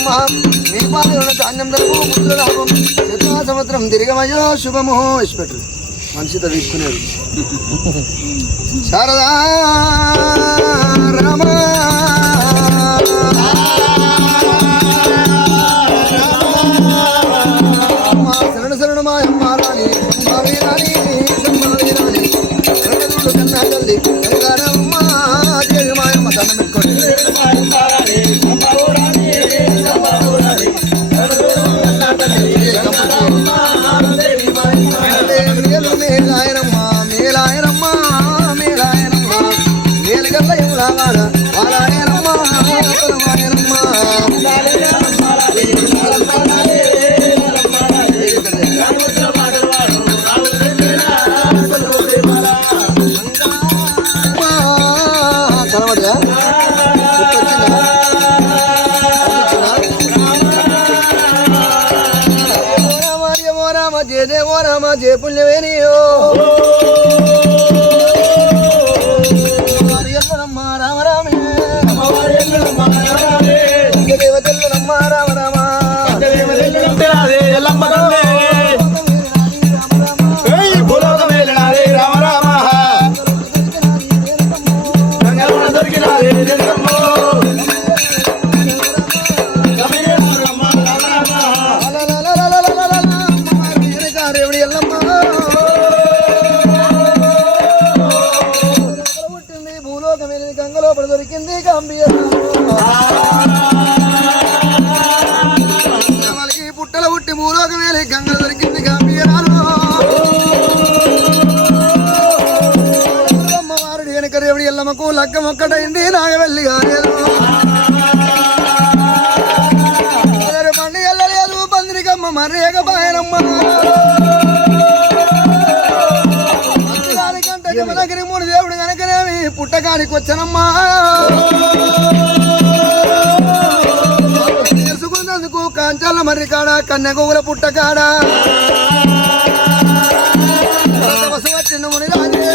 ఎల్లమ్మ మీ పాలన ధాన్యం ధరము ముద్ర లాభం శతా సంవత్సరం దీర్ఘమయో శుభము ఇష్టపెట్టరు మనిషితో తీసుకునేది శారదా రామ శరణు శరణు మాయమ్మ రాణి రాణి రాణి రాణి కన్నా తల్లి గంగారమ్మ దేవి మాయమ్మ దండం పెట్టుకోండి మేలాయనమ్మ మేలాయనమ్మ మేలాయనమ్మ మేలుగల్ల ఎవరావాడ వాలాయనమ్మ వాయనమ్మ కనబడదా జయ దేవో రామ జయ పుణ్యవేనియో ఎల్లమ్మ రామ రామే దేవతల్లమ్మ రామ రామ గంగలోపల దొరికింది గంభీరాలకి పుట్టల పుట్టి భూలోకం వేలి గంగ దొరికింది గంభీరాలు అమ్మవారుడు వెనక రేవుడి ఎల్లమ్మకు లగ్గం ఒక్కటైంది నాగవెల్లి కాలేదు పండి వెళ్ళలేదు పందిరికమ్మ మర్రేక పాయనమ్మ దగ్గర మూడు దేవుడు కనుకనేవి పుట్టకానికి వచ్చనమ్మా తెలుసుకున్నందుకు కాంచాల మర్రి కాడ కన్నెగోగుల పుట్టకాడ వచ్చిన ముని రాజే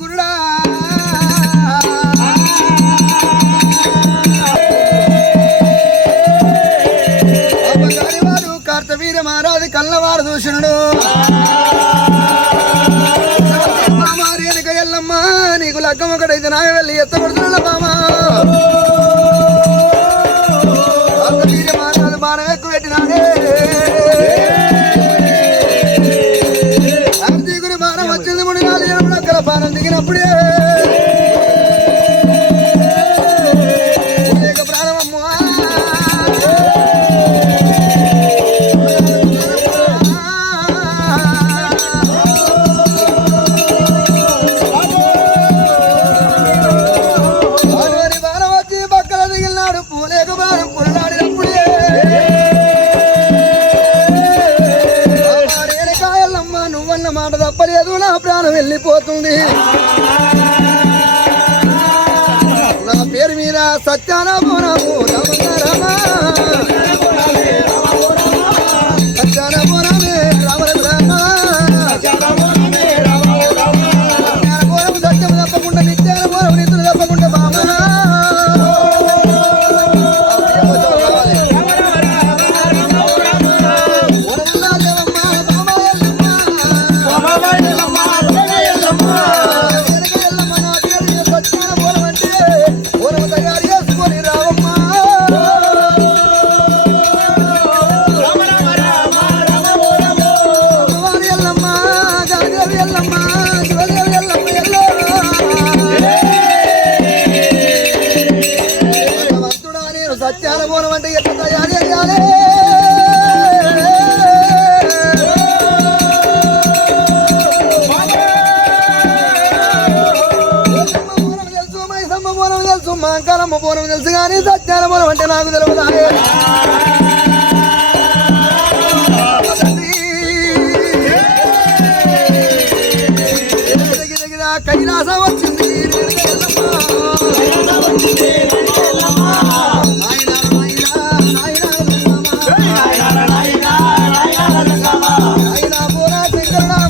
గురుడా కార్తవీర మహారాజు కళ్ళవారు దూషణుడు ఎల్లమ్మ నీకు లగ్గం ఒకటైతే నాగ వెళ్ళి ఎత్తపడుతున్నా బామా కార్తవీర మహారాజు బాణం ఎక్కువ పెట్టినాడే కార్తీకుని బాణం వచ్చింది ముడి నాలుగు అక్కడ బాణం దిగినప్పుడే మాట తప్పలేదు నా ప్రాణం వెళ్ళిపోతుంది నా పేరు మీద సత్యాన పోరాము సత్యాన పోరామే రామరామ సత్యం తప్పకుండా నిత్యాన పోరం నిత్యులు తప్పకుండా బామా సత్యాన పోనం అంటే ఎట్లా తయారు చేయాలి తెలుసు మైసమ్మ పోనం తెలుసు మాంకాలమ్మ పోనం తెలుసు కానీ సత్యాన పోనం అంటే నాకు తెలియదు కైలాసం వచ్చింది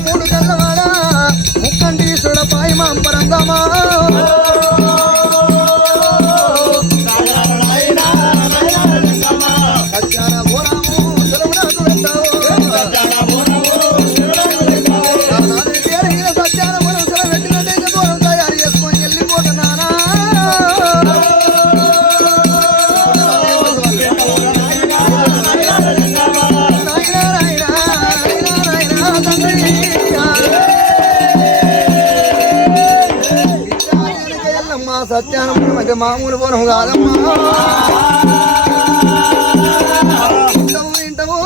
మూడు కళ్ళవాడ ముక్కండి చూడపాయి మాంపరందమా సత్యానం అంటే మామూలు బోనం కాదమ్మా వింటవు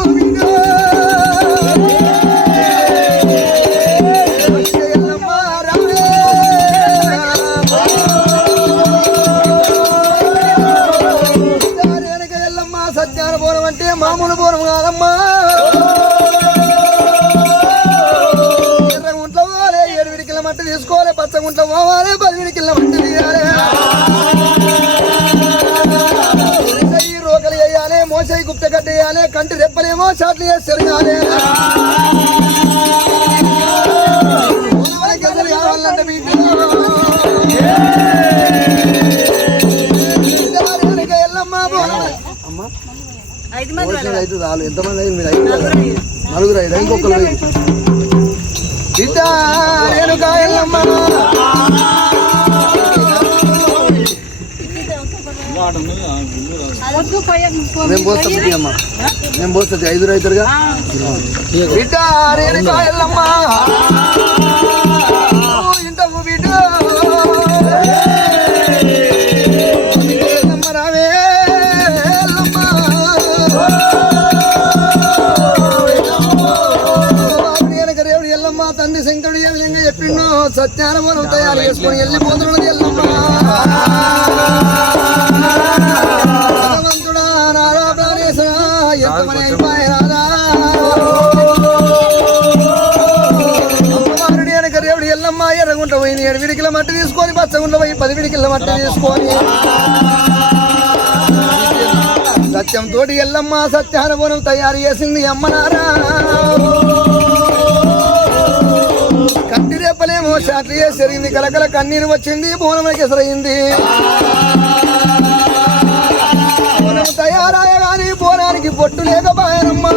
సత్యాన బోనం అంటే మామూలు బోనం కాదమ్మా ఎర్రగుంట్లో పోవాలి 7 విడికిల మట్టి తీసుకోవాలి పచ్చగుంట్లో పోవాలి 10 విడికిల మట్టి తీయాలి రోకలు వేయాలి మోసాయి గుప్త గడ్డ వేయాలి కంటి రెప్పలేమో షాట్లు వేసి చెరగాలి కావాలంటే అయితే చాలు ఎంతమంది అయింది మీరు 5 నలుగురు 5 ఇంకొకరు బిడ్డ రేణుకా ఎల్లమ్మ మేము పోస్తాం అమ్మా మేము పోస్తుంది 5 అవుతారుగా బిడ్డ రేణుకా ఎల్లమ్మ ఇంతకు బిడ్డ రావే తండ్రి శంకరుడు ఏ విధంగా చెప్పిండు సత్యాన బోనం తయారు చేసుకొని వెళ్ళిపోతున్నది ఎల్లమ్మ భగవంతుడా నారా ప్రాణేశ్వర ఎంతమని అయిపోయి రాదా అమ్మవారుడి వెనక రేవుడు ఎల్లమ్మ ఎర్రగుంట పోయింది 7 విడికిల మట్టి తీసుకొని పచ్చగుంట పోయి 10 విడికిల మట్టి తీసుకొని సత్యం తోటి ఎల్లమ్మ సత్యాన బోనం తయారు చేసింది అమ్మనారా కంటి రెప్పలేమో షాట్లు చేసరింది కలకల కన్నీరు వచ్చింది బోనమకి ఎసరైంది బోనం తయారాయ గాని బోనానికి పొట్టు లేకపోయానమ్మా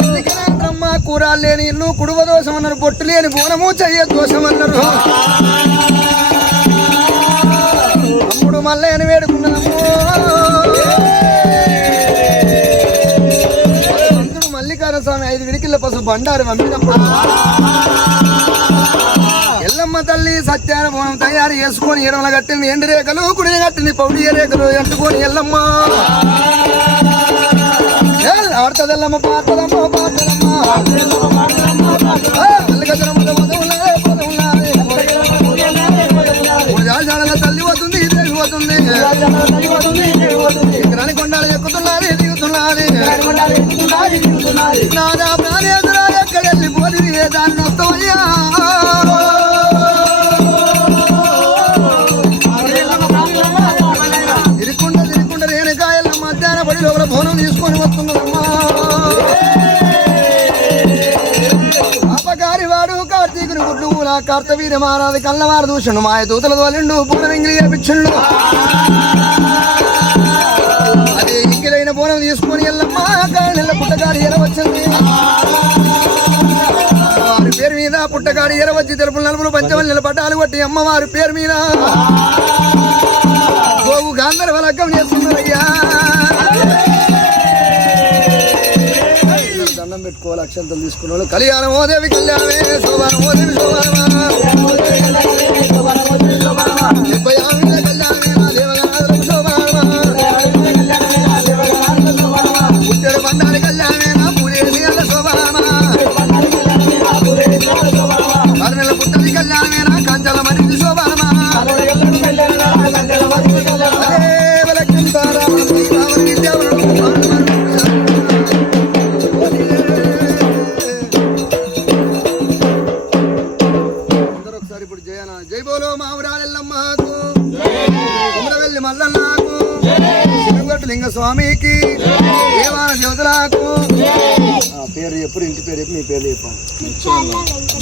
అందుకేనమ్మా కూరాలు లేని ఇల్లు కుడువ దోషం అన్నారు పొట్టు లేని బోనము చెయ్య దోషం అన్నారు అమ్ముడు మల్లయ్యని వేడుకున్నాము మల్లికార్జున స్వామి 5 విడికిళ్ళ పసుపు బండారు పంపినప్పుడు ఎల్లమ్మ తల్లి సత్యాన బోనం తయారు చేసుకొని ఎడమల కట్టింది ఎండు రేఖలు కుడిని కట్టింది పౌడి రేఖలు ఎంటుకొని ఎల్లమ్మ ఆడతదల్లమ్మ పాటలమ్మ పాటలమ్మ తల్లి పోతుంది దేవి పోతుంది ఎకరాని కొండాలు ఎక్కుతున్నది దిగుతున్నది నాదా ప్రాణేశ్వర ఎక్కడ వెళ్ళిపోతుంది దాన్ని వస్తావయ్యా తిరుక్కుంట రేణుకాయల మధ్యాహ్న పడి లోపల భవనం తీసుకొని వస్తున్నదమ్మా అపకారి వాడు కార్తీకుని గుడ్లు నా కార్తవీర మారాది కళ్ళవారు దూషణు మాయ దూతల తోలిండు పూర్ణ ఇంగిలి పిచ్చుండు అదే ఇంగిలైన బోనం తీసుకొని ఎల్లమ్మ కాళ్ళ పుట్టగాడి ఎరవచ్చింది వారి పేరు మీద పుట్టగాడి ఎరవచ్చి తెలుపులు నలుపులు పంచవల్లి పట్టాలు కొట్టి అమ్మవారి పేరు మీద గోవు గాంధర్వ లగ్గం చేస్తున్నారయ్యా దండం పెట్టుకోవాలి అక్షంతలు తీసుకున్న వాళ్ళు కళ్యాణం ఓ దేవి కళ్యాణమే శోభానం ఓ దేవి శోభానమా కళ్యాణమే నా దేవగానం శోభానమా పుట్టెడు బండారి కళ్యాణమే నా పూరేసి అల్ల శోభానమా కర్నెల పుట్టది కళ్యాణమే నా కంచల మరింది శోభానమా జై బోలో మావురాలెల్లమ్మకు కుమరవెల్లి మల్లన్నకు శివగట్టు లింగ స్వామికి దేవాన జ్యోతులకు పేరు ఎప్పుడు ఇంటి పేరు చెప్పి మీ పేరు చెప్పాలి.